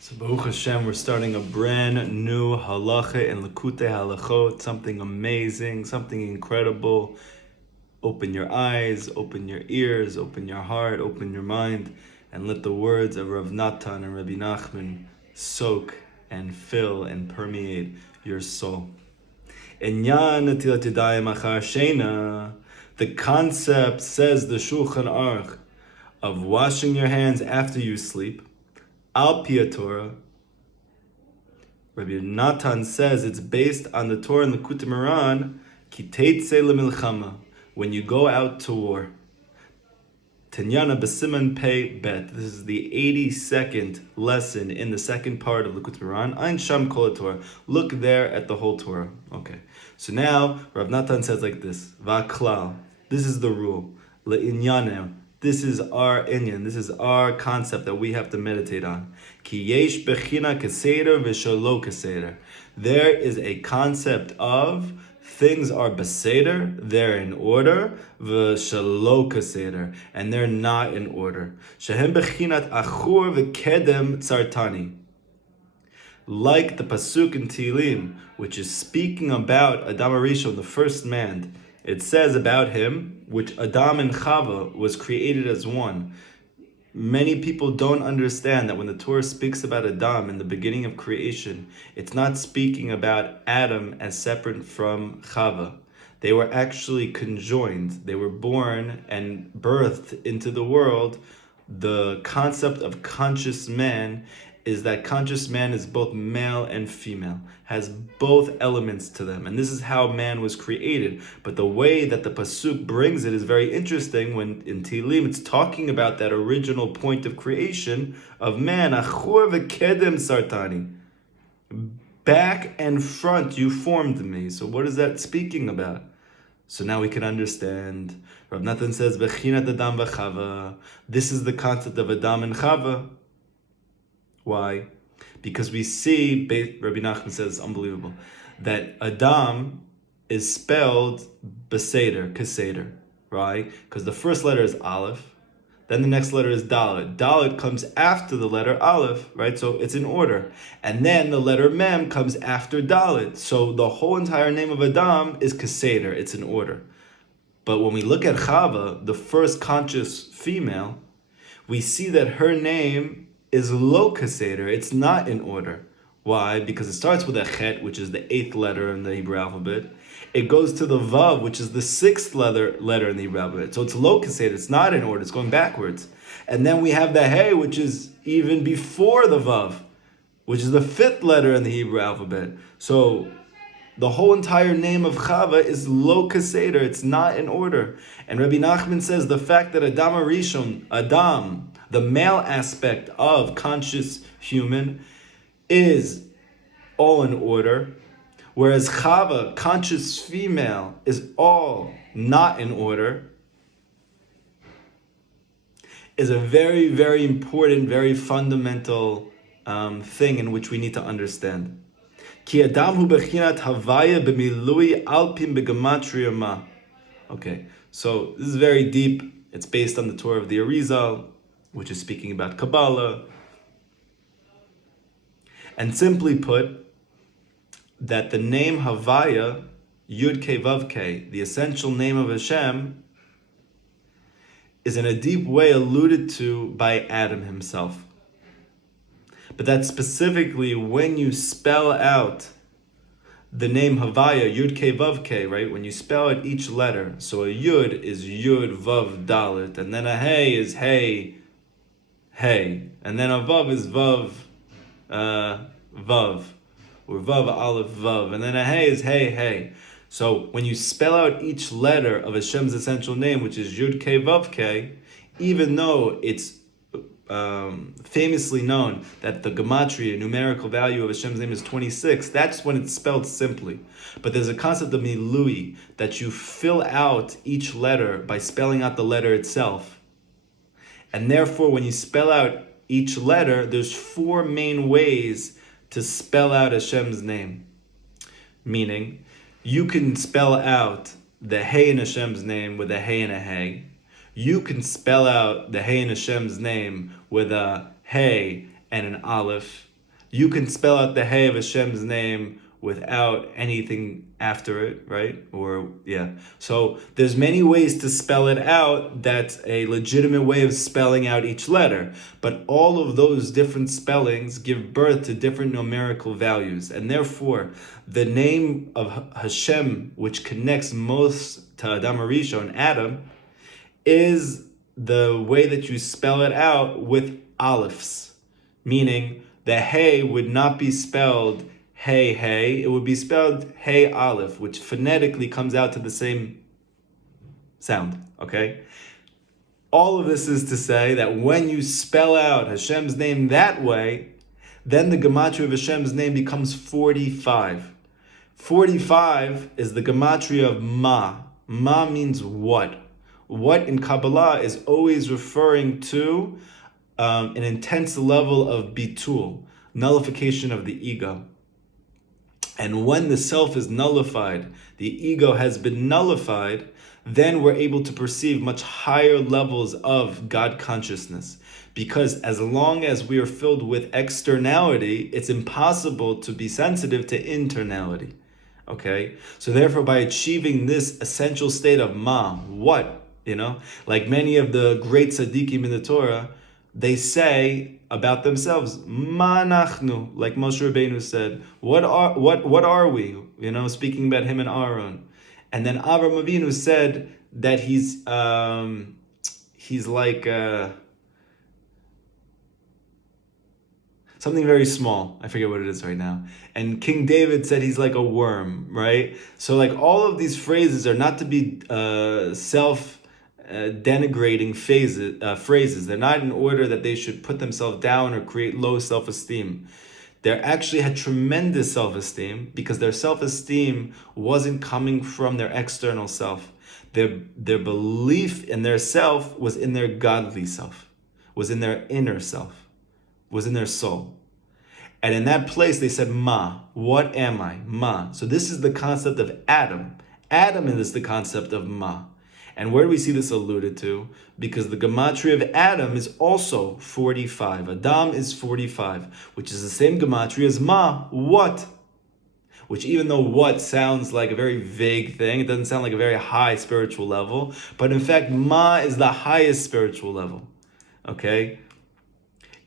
So Baruch Hashem, we're starting a brand new halacha in Likutey Halachot, something amazing, something incredible. Open your eyes, open your ears, open your heart, open your mind, and let the words of Rav Natan and Rabbi Nachman soak and fill and permeate your soul. Inyan netilat yadayim achar sheina. The concept, says the Shulchan Aruch, of washing your hands after you sleep, Al Pia Torah. Rabbi Natan says it's based on the Torah in Likutey Moran, Ki teitze lemilchama, when you go out to war. Tanyana b'siman pei bet. This is the 82nd lesson in the second part of Likutey Moran. Ein sham kol Torah. Look there at the whole Torah. Okay. So now Rav Natan says like this: Va'klal. This is the rule. Le'inyanem. This is our inyan. This is our concept that we have to meditate on. Ki yesh bechina keseder v'shalo keseder. There is a concept of things are beseder, they're in order, v'shalo keseder, and they're not in order. Shehem bechinat achur v'kedem tzartani. Like the pasuk in Tehillim, which is speaking about Adam Arishon, the first man. It says about him, which Adam and Chava was created as one. Many people don't understand that when the Torah speaks about Adam in the beginning of creation, it's not speaking about Adam as separate from Chava. They were actually conjoined. They were born and birthed into the world. The concept of conscious man is that conscious man is both male and female, has both elements to them. And this is how man was created. But the way that the Pasuk brings it is very interesting. When in Tehillim it's talking about that original point of creation of man, Achur v'kedem sartani. Back and front you formed me. So what is that speaking about? So now we can understand. Rav Natan says, Bechinat Adam v'Chava. This is the concept of Adam and Chava. Why? Because we see, Rabbi Nachman says, unbelievable, that Adam is spelled beseder, keseder, right? Because the first letter is Aleph, then the next letter is Dalet. Dalet comes after the letter Aleph, right? So it's in order. And then the letter Mem comes after Dalet. So the whole entire name of Adam is keseder, it's in order. But when we look at Chava, the first conscious female, we see that her name is lo keseder. It's not in order. Why? Because it starts with a chet, which is the 8th letter in the Hebrew alphabet. It goes to the vav, which is the 6th letter in the Hebrew alphabet. So it's lo keseder. It's not in order. It's going backwards. And then we have the hey, which is even before the vav, which is the 5th letter in the Hebrew alphabet. So the whole entire name of Chava is lo keseder. It's not in order. And Rabbi Nachman says the fact that Adam Arishon, Adam, the male aspect of conscious human, is all in order, whereas Chava, conscious female, is all not in order, is a very, very important, very fundamental thing in which we need to understand. Ki Adam hu bechinat havaya b'milui alpim b'gematria ma. Okay, so this is very deep. It's based on the Torah of the Arizal, which is speaking about Kabbalah. And simply put, that the name Havaya, Yud Kei Vav Kei, the essential name of Hashem, is in a deep way alluded to by Adam himself. But that specifically when you spell out the name Havaya, Yud Kei Vav Kei, right? When you spell out each letter, so a Yud is Yud Vav Dalet, and then a Hey is Hey, Hey, and then a Vav is Vav, Vav, or Vav Aleph Vav, and then a Hey is Hey, Hey. So when you spell out each letter of Hashem's essential name, which is Yud Kei Vav Kei, even though it's famously known that the gematria, numerical value of Hashem's name is 26, that's when it's spelled simply. But there's a concept of milui, that you fill out each letter by spelling out the letter itself. And therefore, when you spell out each letter, there's 4 main ways to spell out Hashem's name. Meaning, you can spell out the Hey in Hashem's name with a Hey and a Hey. You can spell out the Hey in Hashem's name with a Hey and an Aleph. You can spell out the Hey of Hashem's name without anything after it, right? Or, yeah. So there's many ways to spell it out. That's a legitimate way of spelling out each letter. But all of those different spellings give birth to different numerical values. And therefore, the name of Hashem, which connects most to Adam Arishon, Adam, is the way that you spell it out with alephs. Meaning, the Hey would not be spelled Hey, Hey. It would be spelled Hey Aleph, which phonetically comes out to the same sound, okay? All of this is to say that when you spell out Hashem's name that way, then the gematria of Hashem's name becomes 45. 45 is the gematria of Ma. Ma means what? What in Kabbalah is always referring to an intense level of bitul, nullification of the ego. And when the self is nullified, the ego has been nullified, then we're able to perceive much higher levels of God consciousness. Because as long as we are filled with externality, it's impossible to be sensitive to internality. Okay? So therefore, by achieving this essential state of Ma, what? Like many of the great tzaddikim in the Torah, they say about themselves, Ma nachnu, like Moshe Rabbeinu said, what are we? Speaking about him and Aaron. And then Avraham Avinu said that he's like something very small. I forget what it is right now. And King David said he's like a worm, right? So like all of these phrases are not to be denigrating phrases. They're not in order that they should put themselves down or create low self-esteem. They actually had tremendous self-esteem because their self-esteem wasn't coming from their external self. Their belief in their self was in their godly self, was in their inner self, was in their soul. And in that place they said, Ma, what am I? Ma. So this is the concept of Adam. Adam is the concept of Ma. And where do we see this alluded to? Because the gematria of Adam is also 45. Adam is 45, which is the same gematria as Ma, what? Which even though what sounds like a very vague thing, it doesn't sound like a very high spiritual level, but in fact, Ma is the highest spiritual level, okay?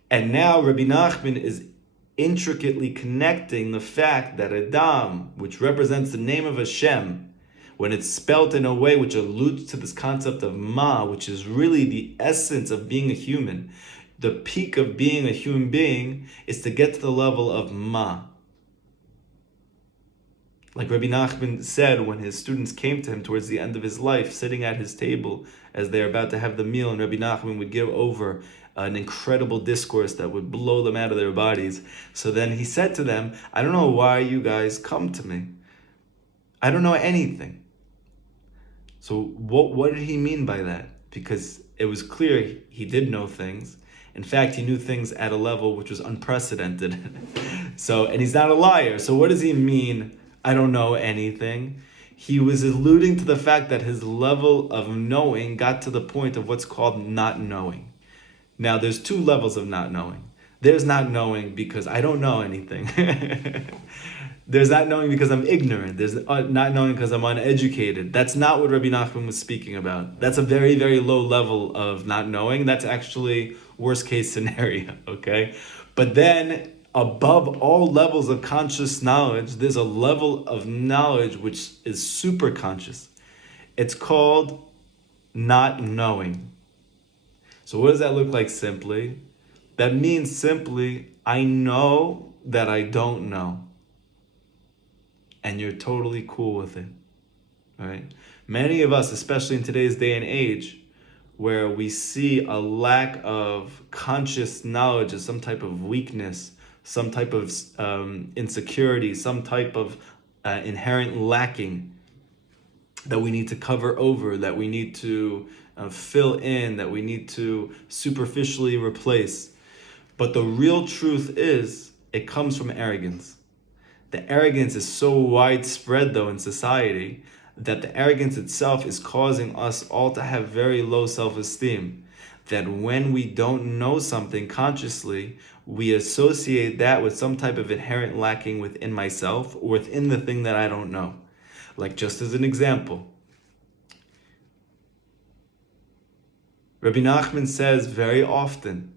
And now Rabbi Nachman is intricately connecting the fact that Adam, which represents the name of Hashem, when it's spelt in a way which alludes to this concept of Ma, which is really the essence of being a human, the peak of being a human being is to get to the level of Ma. Like Rabbi Nachman said when his students came to him towards the end of his life, sitting at his table as they're about to have the meal, and Rabbi Nachman would give over an incredible discourse that would blow them out of their bodies. So then he said to them, I don't know why you guys come to me. I don't know anything. So what did he mean by that? Because it was clear he did know things. In fact, he knew things at a level which was unprecedented. And he's not a liar. So what does he mean, I don't know anything? He was alluding to the fact that his level of knowing got to the point of what's called not knowing. Now, there's two levels of not knowing. There's not knowing because I don't know anything. There's not knowing because I'm ignorant. There's not knowing because I'm uneducated. That's not what Rabbi Nachman was speaking about. That's a very, very low level of not knowing. That's actually worst case scenario, okay? But then above all levels of conscious knowledge, there's a level of knowledge which is super conscious. It's called not knowing. So what does that look like simply? That means simply, I know that I don't know. And you're totally cool with it, right? Many of us, especially in today's day and age, where we see a lack of conscious knowledge as some type of weakness, some type of insecurity, some type of inherent lacking that we need to cover over, that we need to fill in, that we need to superficially replace. But the real truth is, it comes from arrogance. The arrogance is so widespread, though, in society, that the arrogance itself is causing us all to have very low self-esteem. That when we don't know something consciously, we associate that with some type of inherent lacking within myself or within the thing that I don't know. Like, just as an example, Rabbi Nachman says very often,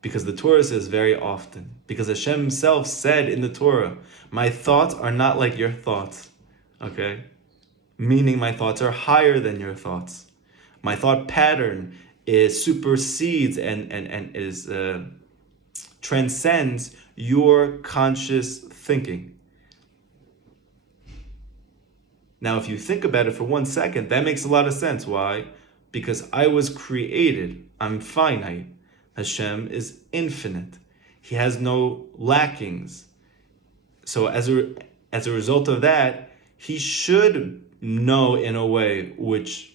because the Torah says very often, because Hashem himself said in the Torah, my thoughts are not like your thoughts, okay? Meaning my thoughts are higher than your thoughts. My thought pattern supersedes and is transcends your conscious thinking. Now, if you think about it for 1 second, that makes a lot of sense. Why? Because I was created. I'm finite. Hashem is infinite. He has no lackings. So as a result of that, he should know in a way which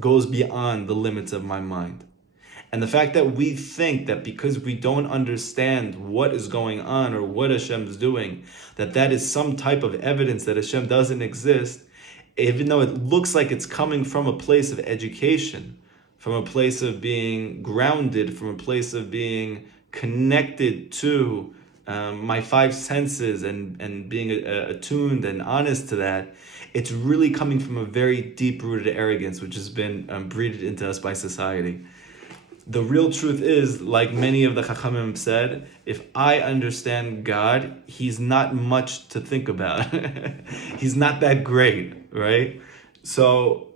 goes beyond the limits of my mind. And the fact that we think that because we don't understand what is going on or what Hashem is doing, that is some type of evidence that Hashem doesn't exist, even though it looks like it's coming from a place of education, from a place of being grounded, from a place of being connected to my 5 senses and being attuned and honest to that, it's really coming from a very deep-rooted arrogance, which has been breeded into us by society. The real truth is, like many of the Chachamim said, if I understand God, he's not much to think about. He's not that great, right? So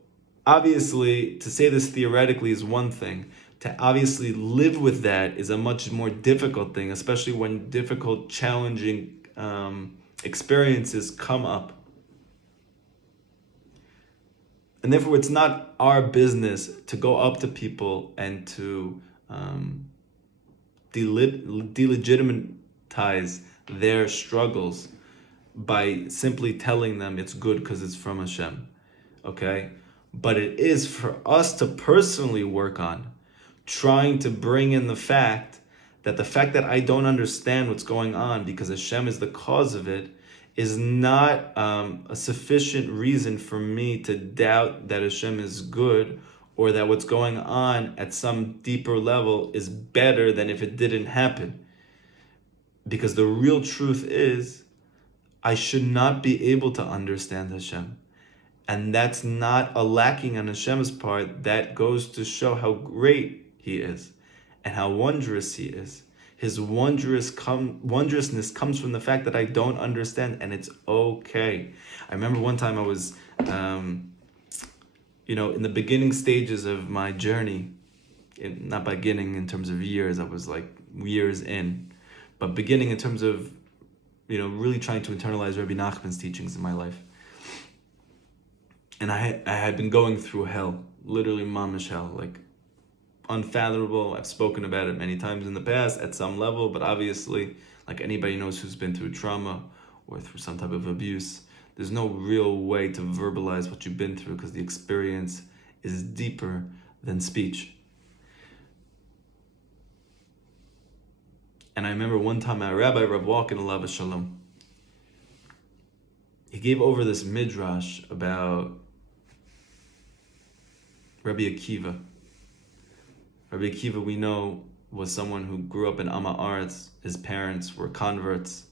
obviously, to say this theoretically is one thing. To obviously live with that is a much more difficult thing, especially when difficult, challenging experiences come up. And therefore, it's not our business to go up to people and to delegitimize their struggles by simply telling them it's good because it's from Hashem, okay? But it is for us to personally work on trying to bring in the fact that I don't understand what's going on because Hashem is the cause of it is not a sufficient reason for me to doubt that Hashem is good or that what's going on at some deeper level is better than if it didn't happen. Because the real truth is, I should not be able to understand Hashem. And that's not a lacking on Hashem's part. That goes to show how great he is and how wondrous he is. His wondrousness comes from the fact that I don't understand, and it's okay. I remember one time I was, in the beginning stages of my journey, not beginning in terms of years, I was like years in, but beginning in terms of, really trying to internalize Rabbi Nachman's teachings in my life. And I had been going through hell, literally mamish hell, like unfathomable. I've spoken about it many times in the past at some level, but obviously, like anybody knows who's been through trauma or through some type of abuse, there's no real way to verbalize what you've been through because the experience is deeper than speech. And I remember one time my Rabbi, Rav Walken, alav shalom, he gave over this midrash about Rabbi Akiva. Rabbi Akiva, we know, was someone who grew up in Am Haaretz. His parents were converts.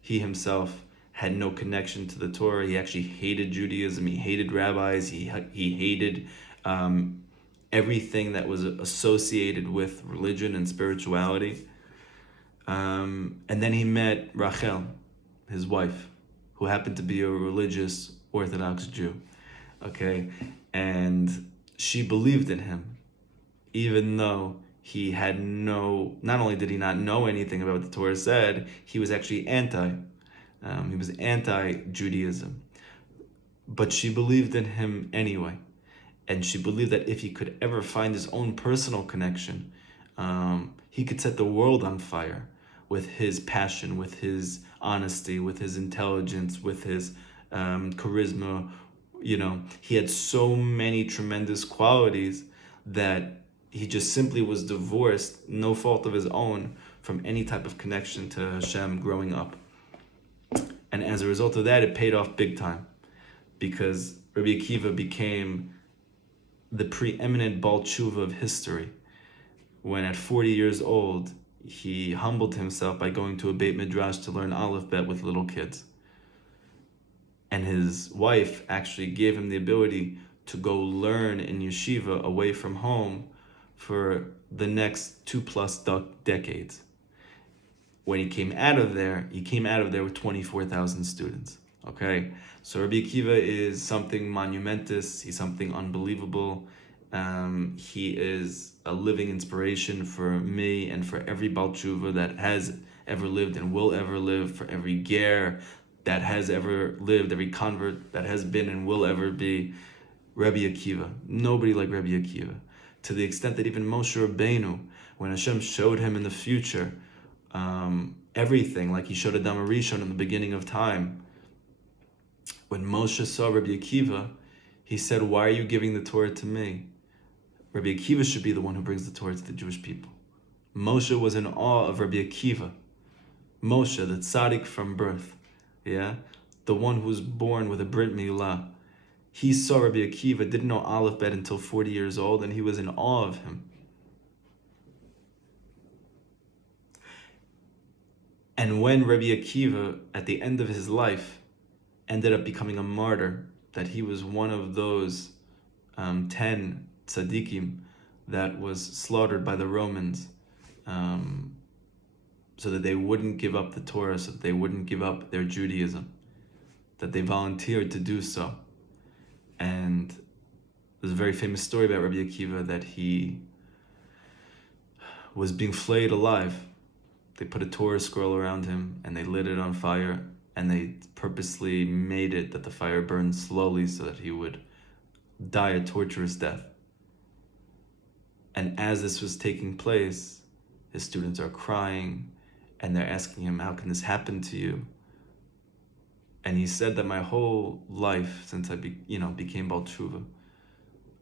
He himself had no connection to the Torah. He actually hated Judaism. He hated rabbis. He hated everything that was associated with religion and spirituality. And then he met Rachel, his wife, who happened to be a religious Orthodox Jew. Okay? And she believed in him, even though he had not only did he not know anything about what the Torah said, he was actually anti-Judaism. But she believed in him anyway. And she believed that if he could ever find his own personal connection, he could set the world on fire with his passion, with his honesty, with his intelligence, with his charisma. He had so many tremendous qualities that he just simply was divorced, no fault of his own, from any type of connection to Hashem growing up. And as a result of that, it paid off big time, because Rabbi Akiva became the preeminent Baal Tshuva of history, when at 40 years old, he humbled himself by going to a Beit Midrash to learn Aleph Bet with little kids. And his wife actually gave him the ability to go learn in yeshiva away from home for the next 2+ decades. When he came out of there with 24,000 students. Okay, so Rabbi Akiva is something monumentous. He's something unbelievable. He is a living inspiration for me and for every Baal Tshuva that has ever lived and will ever live, for every ger that has ever lived, every convert that has been and will ever be. Rabbi Akiva, nobody like Rabbi Akiva, to the extent that even Moshe Rabbeinu, when Hashem showed him in the future everything, like he showed Adam Arishon in the beginning of time, when Moshe saw Rabbi Akiva, he said, "Why are you giving the Torah to me? Rabbi Akiva should be the one who brings the Torah to the Jewish people." Moshe was in awe of Rabbi Akiva. Moshe, the tzaddik from birth, the one who was born with a Brit Milah. He saw Rabbi Akiva, didn't know Aleph Bet until 40 years old, and he was in awe of him. And when Rabbi Akiva, at the end of his life, ended up becoming a martyr, that he was one of those 10 tzaddikim that was slaughtered by the Romans, so that they wouldn't give up the Torah, so that they wouldn't give up their Judaism, that they volunteered to do so. And there's a very famous story about Rabbi Akiva that he was being flayed alive. They put a Torah scroll around him and they lit it on fire, and they purposely made it that the fire burned slowly so that he would die a torturous death. And as this was taking place, his students are crying and they're asking him, "How can this happen to you?" And he said that my whole life, since I became Baal Tshuva,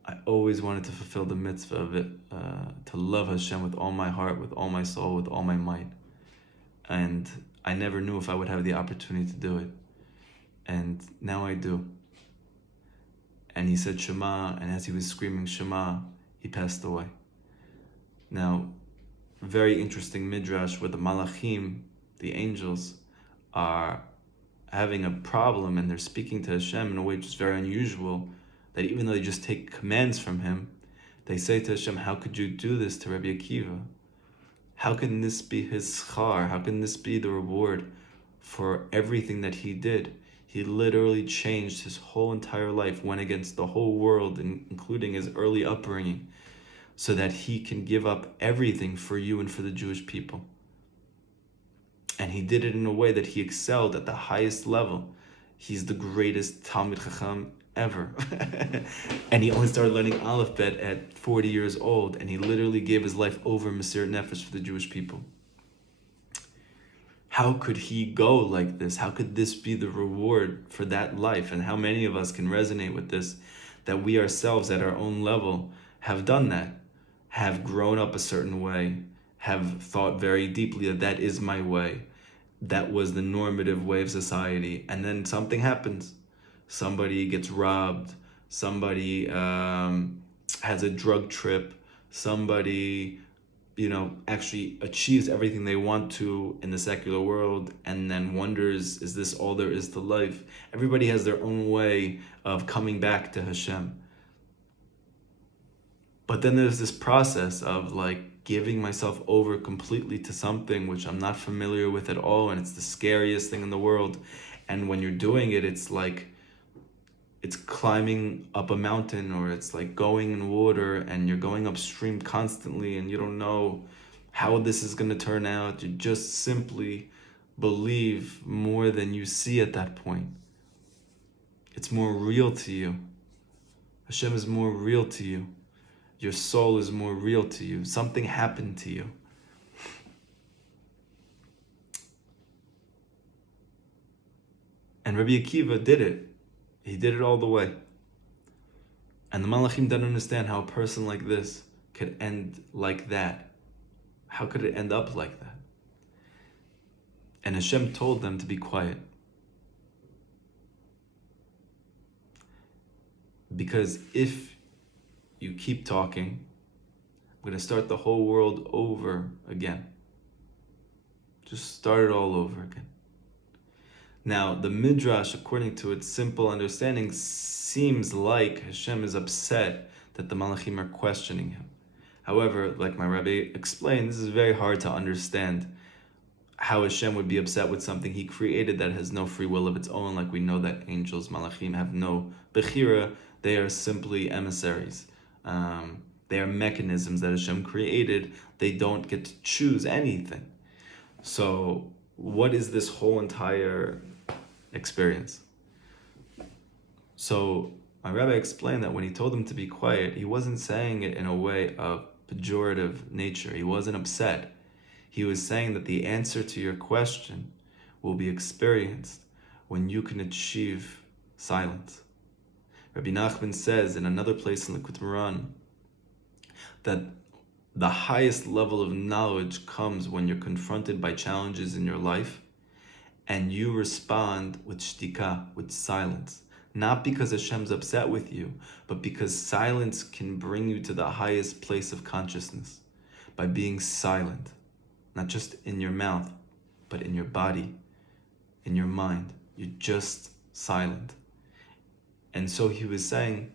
I always wanted to fulfill the mitzvah of it, to love Hashem with all my heart, with all my soul, with all my might. And I never knew if I would have the opportunity to do it. And now I do. And he said Shema, and as he was screaming Shema, he passed away. Now, very interesting midrash where the malachim, the angels, are having a problem and they're speaking to Hashem in a way which is very unusual, that even though they just take commands from him, they say to Hashem, "How could you do this to Rabbi Akiva? How can this be his schar? How can this be the reward for everything that he did? He literally changed his whole entire life, went against the whole world, including his early upbringing, so that he can give up everything for you and for the Jewish people." And he did it in a way that he excelled at the highest level. He's the greatest Talmid Chacham ever. And he only started learning Aleph Bet at 40 years old, and he literally gave his life over Mesirat Nefesh for the Jewish people. How could he go like this? How could this be the reward for that life? And how many of us can resonate with this, that we ourselves at our own level have done that, have grown up a certain way, have thought very deeply that that is my way, that was the normative way of society, and then something happens. Somebody gets robbed, somebody has a drug trip, somebody actually achieves everything they want to in the secular world, and then wonders, is this all there is to life? Everybody has their own way of coming back to Hashem. But then there's this process of giving myself over completely to something which I'm not familiar with at all, and it's the scariest thing in the world. And when you're doing it, it's like it's climbing up a mountain, or it's like going in water and you're going upstream constantly and you don't know how this is going to turn out. You just simply believe more than you see at that point. It's more real to you. Hashem is more real to you. Your soul is more real to you. Something happened to you. And Rabbi Akiva did it. He did it all the way. And the Malachim don't understand how a person like this could end like that. How could it end up like that? And Hashem told them to be quiet. Because if you keep talking, I'm going to start the whole world over again. Just start it all over again. Now, the Midrash, according to its simple understanding, seems like Hashem is upset that the Malachim are questioning him. However, like my Rabbi explained, this is very hard to understand how Hashem would be upset with something he created that has no free will of its own. Like we know that angels, Malachim, have no bechira. They are simply emissaries. They are mechanisms that Hashem created. They don't get to choose anything. So what is this whole entire experience? So my Rabbi explained that when he told them to be quiet, he wasn't saying it in a way of pejorative nature. He wasn't upset. He was saying that the answer to your question will be experienced when you can achieve silence. Rabbi Nachman says in another place in Likutey that the highest level of knowledge comes when you're confronted by challenges in your life and you respond with shtika, with silence. Not because Hashem's upset with you, but because silence can bring you to the highest place of consciousness by being silent. Not just in your mouth, but in your body, in your mind. You're just silent. And so he was saying,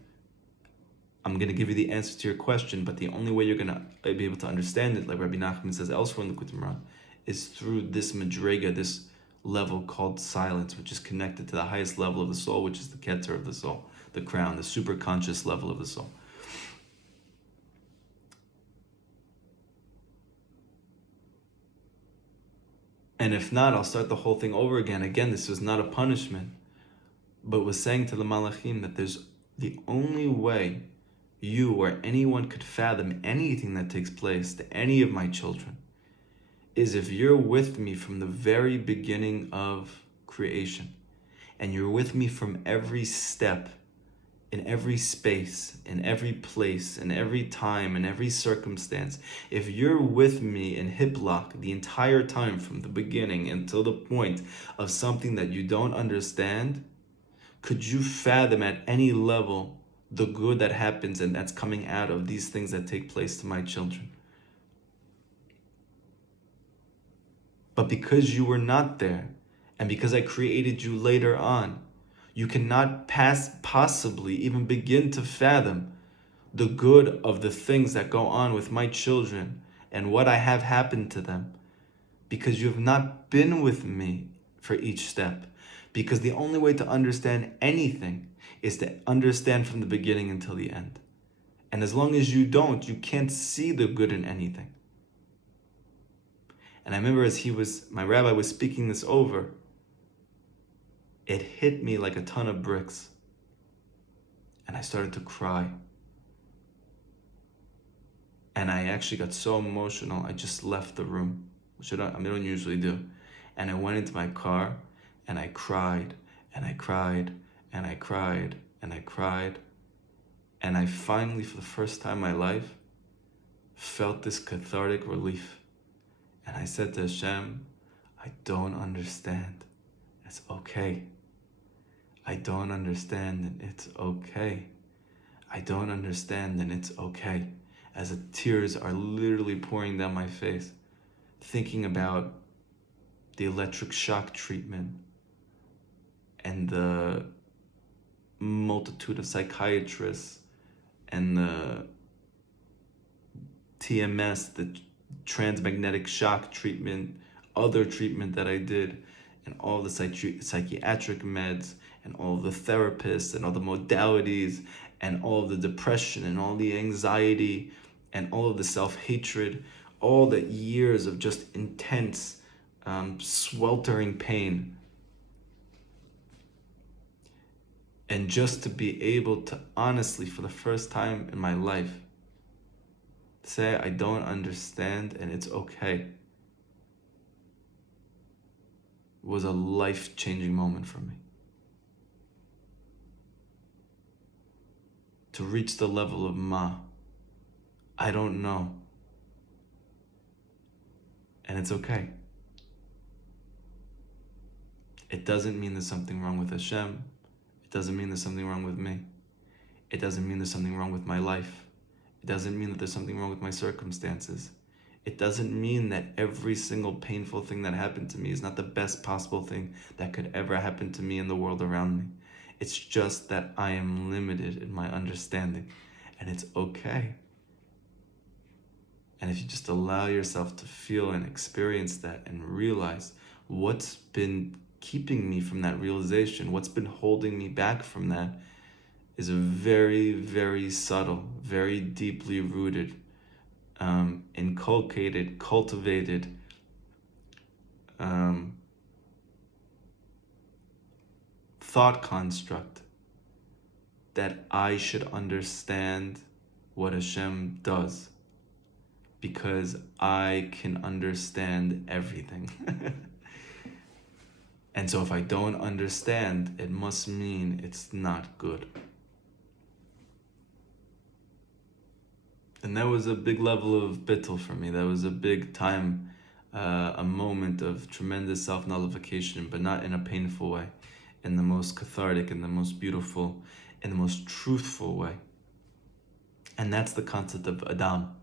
I'm going to give you the answer to your question, but the only way you're going to be able to understand it, like Rabbi Nachman says elsewhere in the Likutey, is through this madrega, this level called silence, which is connected to the highest level of the soul, which is the keter of the soul, the crown, the super conscious level of the soul. And if not, I'll start the whole thing over again. Again, this was not a punishment, but was saying to the Malachim that there's the only way you or anyone could fathom anything that takes place to any of my children is if you're with me from the very beginning of creation, and you're with me from every step, in every space, in every place, in every time, in every circumstance. If you're with me in hip lock the entire time from the beginning until the point of something that you don't understand, could you fathom at any level the good that happens and that's coming out of these things that take place to my children? But because you were not there, and because I created you later on, you cannot possibly even begin to fathom the good of the things that go on with my children and what I have happened to them, because you have not been with me for each step. Because the only way to understand anything is to understand from the beginning until the end. And as long as you don't, you can't see the good in anything. And I remember as my rabbi was speaking this over, it hit me like a ton of bricks. And I started to cry. And I actually got so emotional, I just left the room, which I don't usually do. And I went into my car, and I cried, and I cried, and I cried, and I cried. And I finally, for the first time in my life, felt this cathartic relief. And I said to Hashem, I don't understand. It's okay. I don't understand, and it's okay. I don't understand, and it's okay. As the tears are literally pouring down my face, thinking about the electric shock treatment and the multitude of psychiatrists and the TMS, the transmagnetic shock treatment, other treatment that I did, and all the psychiatric meds, and all the therapists, and all the modalities, and all of the depression, and all the anxiety, and all of the self-hatred, all the years of just intense, sweltering pain. And just to be able to honestly, for the first time in my life, say, I don't understand, and it's okay, was a life-changing moment for me. To reach the level of I don't know. And it's okay. It doesn't mean there's something wrong with Hashem. It doesn't mean there's something wrong with me. It doesn't mean there's something wrong with my life. It doesn't mean that there's something wrong with my circumstances. It doesn't mean that every single painful thing that happened to me is not the best possible thing that could ever happen to me in the world around me. It's just that I am limited in my understanding, and it's okay. And if you just allow yourself to feel and experience that and realize what's been keeping me from that realization, what's been holding me back from that, is a very, very subtle, very deeply rooted, inculcated, cultivated thought construct that I should understand what Hashem does, because I can understand everything. And so if I don't understand, it must mean it's not good. And that was a big level of bittul for me. That was a big time, a moment of tremendous self-nullification, but not in a painful way, in the most cathartic, in the most beautiful, in the most truthful way. And that's the concept of Adam.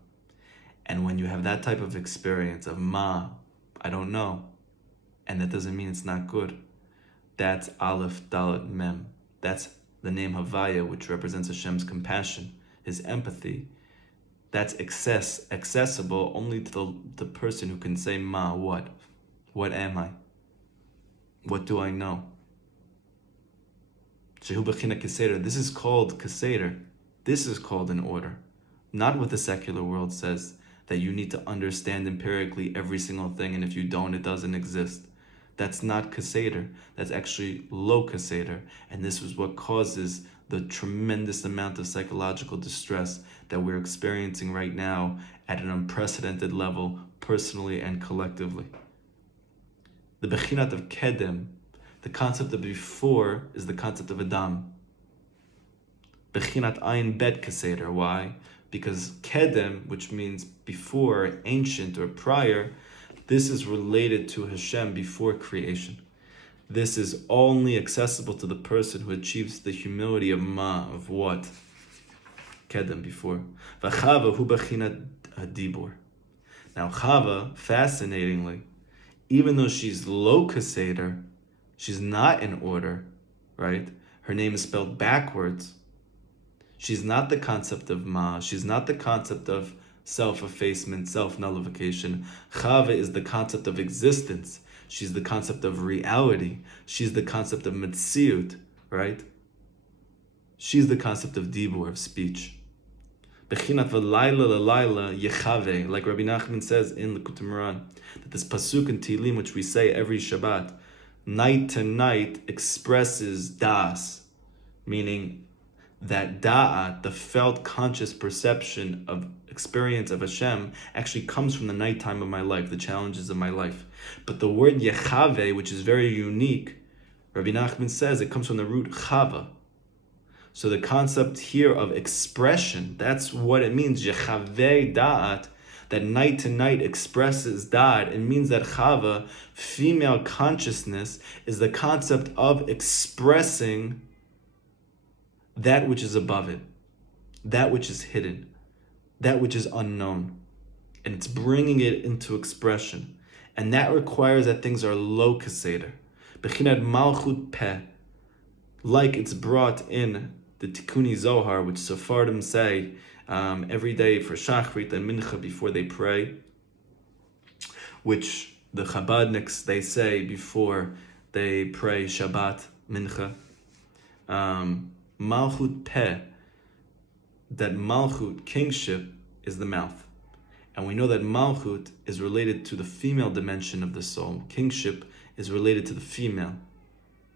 And when you have that type of experience of I don't know, and that doesn't mean it's not good, that's Aleph, Dalet, Mem. That's the name Havaya, which represents Hashem's compassion, His empathy. That's accessible only to the person who can say, what? What am I? What do I know? Shehu b'china keseder. This is called keseder. This is called an order. Not what the secular world says, that you need to understand empirically every single thing, and if you don't, it doesn't exist. That's not keseder. That's actually low keseder. And this is what causes the tremendous amount of psychological distress that we're experiencing right now at an unprecedented level, personally and collectively. The bechinat of kedem, the concept of before, is the concept of Adam. Bechinat ayin bet keseder. Why? Because kedem, which means before, ancient or prior, this is related to Hashem before creation. This is only accessible to the person who achieves the humility of of what? Kedem, before. V'chava hu b'chinat dibur. Now Chava, fascinatingly, even though she's low keseder, she's not in order, right? Her name is spelled backwards. She's not the concept of she's not the concept of self-effacement, self-nullification. Chava is the concept of existence. She's the concept of reality. She's the concept of metziut, right? She's the concept of dibur, of speech. Bechinat v'layla l'layla yechave, like Rabbi Nachman says in Likutey, that this pasuk in Tehillim, which we say every Shabbat, night to night, expresses das, meaning that da'at, the felt conscious perception of experience of Hashem, actually comes from the nighttime of my life, the challenges of my life. But the word yechave, which is very unique, Rabbi Nachman says it comes from the root chava. So the concept here of expression, that's what it means, yechave da'at, that night to night expresses da'at. It means that chava, female consciousness, is the concept of expressing that which is above it, that which is hidden, that which is unknown, and it's bringing it into expression. And that requires that things are low keseder, bechinat malchut peh, like it's brought in the Tikkuni Zohar, which Sephardim say every day for Shachrit and Mincha before they pray, which the Chabadniks, they say before they pray Shabbat, Mincha. Malchut peh, that Malchut, kingship, is the mouth. And we know that Malchut is related to the female dimension of the soul. Kingship is related to the female,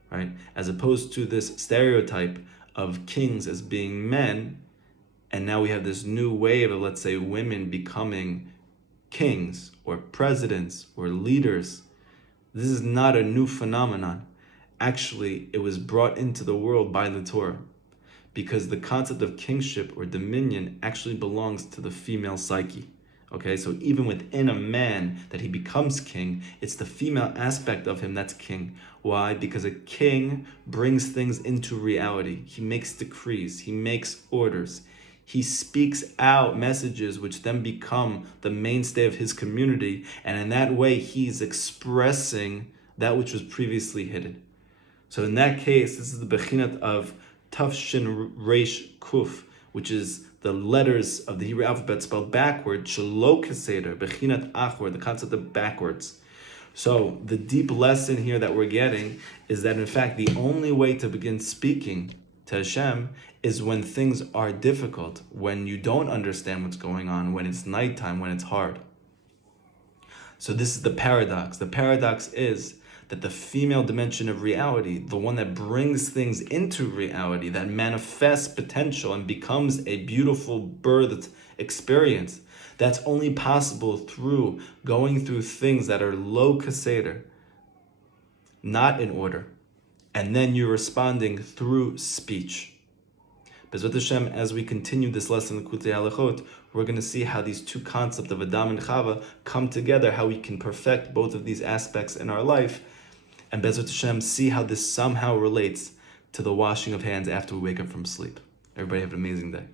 right? As opposed to this stereotype of kings as being men, and now we have this new wave of, let's say, women becoming kings or presidents or leaders. This is not a new phenomenon. Actually, it was brought into the world by the Torah, because the concept of kingship or dominion actually belongs to the female psyche. Okay, so even within a man that he becomes king, it's the female aspect of him that's king. Why? Because a king brings things into reality. He makes decrees, he makes orders, He speaks out messages which then become the mainstay of his community, and in that way he's expressing that which was previously hidden. So in that case, this is the bechinat of Tav Shin Reish Kuf, which is the letters of the Hebrew alphabet spelled backward, Shelo Keseder, bechinat achward, the concept of backwards. So the deep lesson here that we're getting is that in fact the only way to begin speaking to Hashem is when things are difficult, when you don't understand what's going on, when it's nighttime, when it's hard. So this is the paradox. The paradox is that the female dimension of reality, the one that brings things into reality, that manifests potential and becomes a beautiful birthed experience, that's only possible through going through things that are lo keseder, not in order. And then you're responding through speech. Bezrat Hashem, as we continue this lesson in Likutey Halachot, we're going to see how these two concepts of Adam and Chava come together, how we can perfect both of these aspects in our life, and Bezrat Hashem, see how this somehow relates to the washing of hands after we wake up from sleep. Everybody have an amazing day.